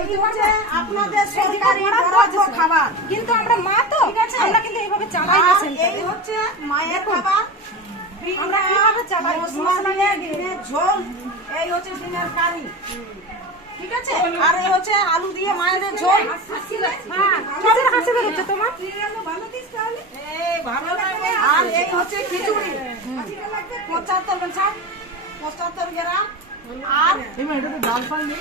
এই হচ্ছে আপনাদের সরকারি বরাদ্দ খাবার। কিন্তু আমরা মা তো? আমরা কিন্তু এইভাবে চালাই না এই হচ্ছে মায়ের খাবার। আমরা কীভাবে চালাই? ঝোল এই হচ্ছে কারি। ঠিক আছে? আর এই হচ্ছে আলু দিয়ে মায়ের ঝোল। হ্যাঁ হাসি তোমার। আর এই হচ্ছে খিচুড়ি। পঁচাত্তর পঁচাত্তর গ্রাম। আর? ডাল পান নেই?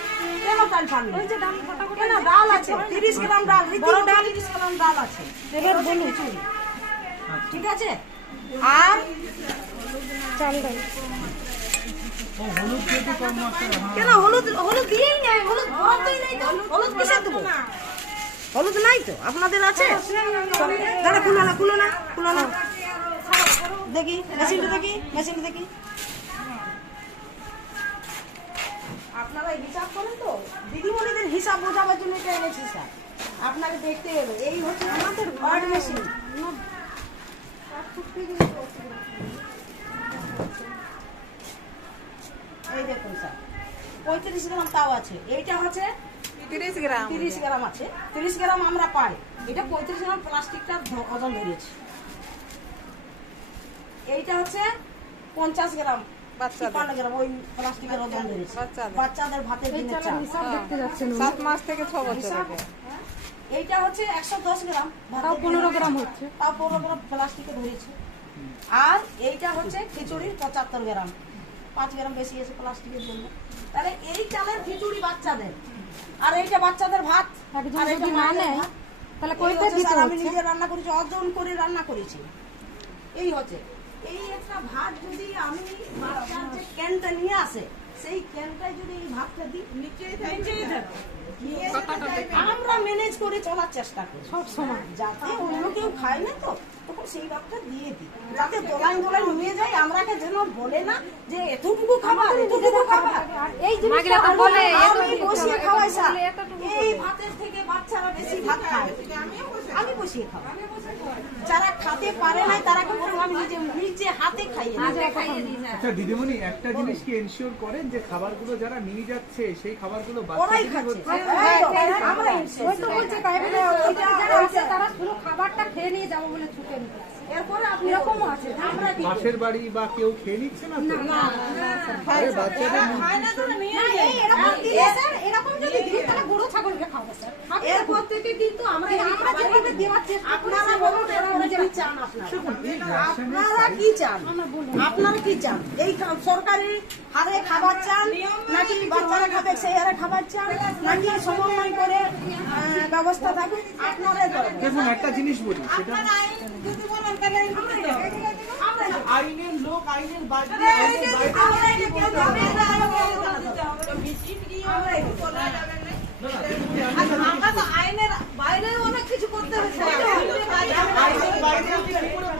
ওই ডাল গোটা গোটা কেন ডাল আছে? তিরিশ গ্রাম ডাল বড় ডাল তিরিশ গ্রাম ডাল আছে। এবার বলুন। ঠিক আছে? আর? কেন হলুদ হলুদ দিয়েই নেই হলুদ বরাদ্দই নেই তো। হলুদ কিসের দেবো? হলুদ নাই তো? আপনাদের আছে? দাঁড়া খুলো না খুলো না খুলো না। দেখি মেশিনটা দেখি মেশিনটা দেখি। দিদিমণিদের হিসাব বোঝাবার জন্য এটা এনেছি স্যার। আপনাকে দেখতে হবে। এই হচ্ছে আমাদের ওয়ার্ড মেশিন। এই দেখুন স্যার। পঁয়ত্রিশ গ্রাম তাও আছে। এইটা হচ্ছে তিরিশ গ্রাম। তিরিশ গ্রাম আছে। তিরিশ গ্রাম আমরা পাই। এটা পঁয়ত্রিশ গ্রাম প্লাস্টিকটা ওজন ধরেছে এইটা হচ্ছে পঞ্চাশ গ্রাম। বাচ্চাদের। তিপ্পান্ন গ্রাম ওই প্লাস্টিকের ওজন ধরেছে বাচ্চাদের। বাচ্চাদের ভাতের দিনের চাল হিসাব দেখতে যাচ্ছেন সাত মাস থেকে ছ বছর এইটা হচ্ছে একশো দশ গ্রাম তাও পনেরো গ্রাম হচ্ছে। তাও পনেরো গ্রাম প্লাস্টিকে ধরেছে। আর এইটা হচ্ছে খিচুড়ির পঁচাত্তর গ্রাম। পাঁচ গ্রাম বেশি আছে প্লাস্টিকের জন্য। তাহলে এই চালের খিচুড়ি বাচ্চাদের। আর এইটা বাচ্চাদের ভাত। আর এইটা না নেয় তাহলে আমি নিজে রান্না করেছি অর্জন করে রান্না করেছি। এই হচ্ছে। এই একটা ভাত যদি আমি বাচ্চার যে ক্যানটা নিয়ে আসে সেই ক্যানটায় যদি এই ভাতটা দিই নিচেই থাকে আমরা ম্যানেজ করে চলার চেষ্টা করি। সব সময়। যাতে অন্য কেউ খায় না তো তখন সেই ভাতটা দিয়ে দিই। যাতে দোলাই দোলাই নিয়ে যায় আমরাকে যেন বলে না যে এতটুকু খাবার এতটুকু খাবার। এই জিনিসটা বলে আমি বসিয়ে খাওয়াই স্যার এই ভাতের থেকে বাচ্চারা বেশি ভাত খায় আমি বসিয়ে যারা খেতে পারে নাই তারা কি আমি নিজে নিজে হাতে খাইয়ে আচ্ছা দিদিমণি একটা জিনিস কি এনশিওর করেন যে খাবারগুলো যারা নিয়ে যাচ্ছে সেই খাবারগুলো ওরাই বাচ্চাদের খাচ্ছে আমরা ওই তো বলছে তাই বলে ওইটা যারা আছে তারা শুধু খাবারটা খেয়ে নিয়ে যাব বলে ছুটে নিতে এরপরে আপনি এরকমও আছে আমরা পাশের বাড়ি বা কেউ খেয়ে নিচ্ছে না তো বাচ্চাদের না, এই এরকম দিলে স্যার, এরকম যদি দিই তাহলে গরু ছাগলকে খাব স্যার আপনি এরপর থেকে কিন্তু আমরা এই আমরা খাবারগুলো যেভাবে দেওয়ার চেষ্টা আপনারা বলুন কি চান আপনারা? আপনারা কি চান? আপনারা কি চান? এই সরকারি হারে খাবার চান নাকি বাচ্চারা খাবে সেই হারে খাবার চান নাকি সমন্বয় করে ব্যবস্থা থাকুক? আপনারাই করেন। দেখুন একটা জিনিস বলি সেটা যদি বলেন তাহলে আইনের লোক আইনের বাইরে আমরা এটা কেউ যাবে না, আমরা এটা বলা যাবে না। আচ্ছা, আমরা তো আইনের বাইরে অনেক কিছু করতে হবে আইনের বাইরে আমি কি করে বলতে পারি যে আপনারা আইনের বাইরে গিয়ে এটা করবেন?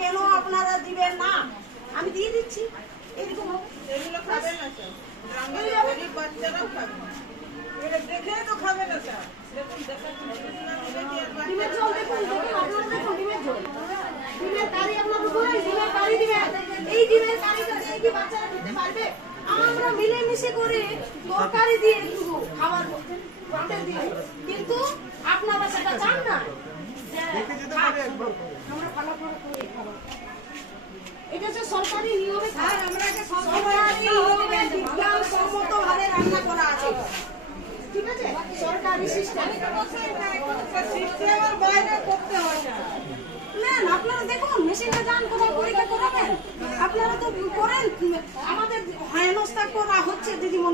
কেন আপনারা দিবেন না? আমি দিয়ে দিচ্ছি। এরকম এগুলো খাবে না স্যার। গরিব বাচ্চারাও খাবে এটা দেখে তো খাবে না স্যার। দেখুন ডিমের ঝোল দেখুন আপনারা দেখুন ডিমের ঝোল। ডিমের কারি আপনারা বলেন ডিমের কারি দিবেন। এই ডিমের কারিটা দিয়ে কি বাচ্চারা খেতে পারবে? আমরা মিলেমিশে করে তরকারি দিয়ে খাবার দিয়ে। কিন্তু আপনারা সেটা চান না। দেখে যেতে পারে একবার। আমরা ভালো করে করে খাবার এটা হচ্ছে সরকারি নিয়মে খাবার আমরা এটা সরকারি নিয়মে বিজ্ঞান সম্মত ভাবে রান্না করা আছে। ঠিক আছে? সরকারি সিস্টেম সিস্টেমের বাইরে করতে হয় না। নেন আপনারা দেখুন মেশিনে যান কোথাও পরীক্ষা করাবেন আপনারা তো করেন আমাদের হেনস্থা করা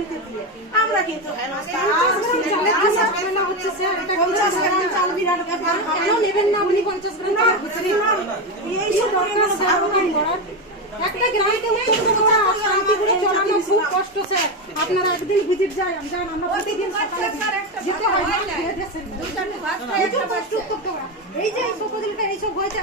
হচ্ছে দিয়ে আমরা কিন্তু হেনস্থা চালের কি ঝামেলা হচ্ছে স্যার এটা কি পঞ্চাশ গ্রাম চাল বিরাট ব্যাপার কেন নেবেন না আপনি পঞ্চাশ গ্রাম চাল? না, এই সব করে কোনো ধারণা নেই। একটা গ্রামকে উত্তর করা চলানো খুব কষ্ট স্যার আপনারা একদিন ভিজিট যান যান আমরা প্রতিদিন যেতে হয় না খেয়ে দেশেন এই যে এই সকদিনকে এইসব হয়েছে